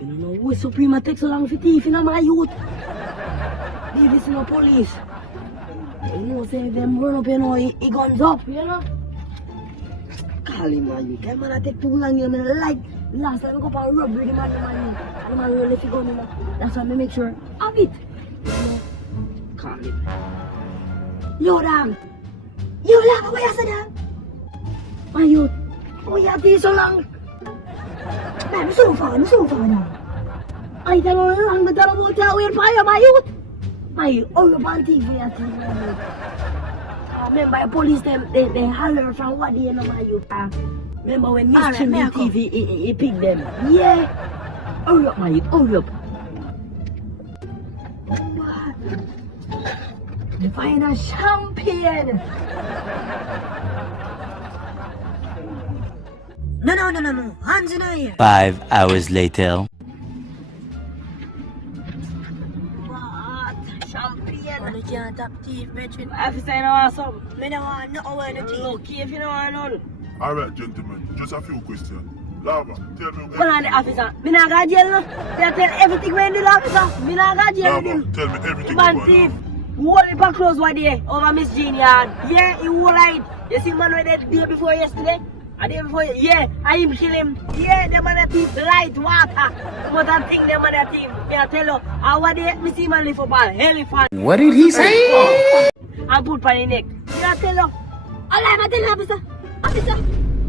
You know who is Supreme take so long for thief in my youth? This is no police. You know, say them run up, you know, he guns up, you know? Call him, man. You can't man take too long, you know, like last time I go for a robbery, man, and the man really left the gun, you know. That's why I make sure I have it. You know? Call him. Yo, damn. Yo, damn, what you say, damn? My youth, why you have this so long? Man, I'm so far now. I tell you long, but I don't want to tell you fire, my youth. My youth, all your panty for your team, my youth. Remember, the police, they holler from what they know, my youth. Remember when Miss Chimney TV, he picked them. Yeah. Hurry up, my youth, hurry up. What? Find a champion. No. Hands in the air. 5 hours later. What? Champion. On the can't top thief, veteran. Officer, you know what, some? Me don't want nothing over the thief. Okay, if you know what, none. Alright, gentlemen, just a few questions. Lava, tell me Hold on, the officer. Me not go jail, no. They tell everything when the officer. Me not go jail. Lava, tell me everything Man about thief. it. Whole heap of clothes were there over Miss Jean yard. Yeah, he whole light. You see man were there the day before yesterday? A day before, yeah, I him kill him. Yeah, them man a thief, light, water. But I think them man a thief. I tell you, I was there, me see man live up an elephant. What did he say? And put on the neck. I tell you, I tell you, officer,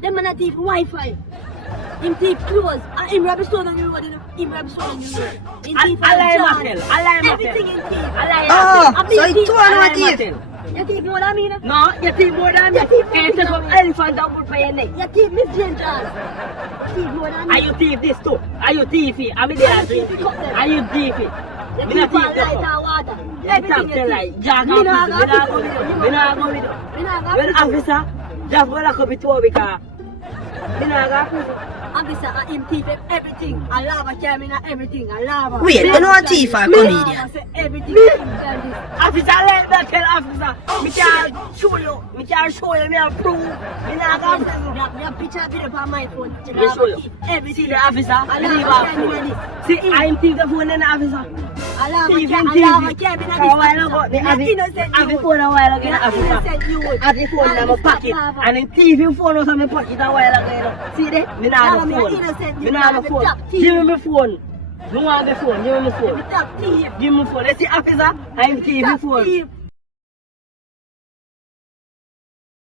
them man a thief Wi-Fi. Him thief clothes. Him rob store on your road, you know. Him rob store on your road. Him thief everything in thief. So he told on a thief. You thief more than me, no? No, you thief more than me. You take up elephant and put by your neck. You thief Miss Jane Charles. You thief more than me. Are you thief this too? Are you thiefy? I'm in there thiefy. Are you thiefy? You thief on light and water. Everything you thief. Jack, me not go with you. Well, officer, just wanna come to you because me not go prison. Officer, I him thief everything. I lava came in everything. I lava. Wait, you know a thief or comedian? I say everything. Officer, let me tell officer. Me can't show you. Me can't show you. Me a prove. Me not go prison. Me a picture video on my phone. Me show you. Everything. See the officer. I leave our phone. See, I'm thief the phone and the officer. I lava Thief came and in thief. this. For a while ago, the have the phone a while ago, officer. Have the phone in my pocket. And then thief him phone out of my pocket a while ago. See that? Me not have a phone. Me not have a phone. Give me my phone. You want the phone? Give me my phone. Give me my phone. Let's see, officer. I'm thief your phone.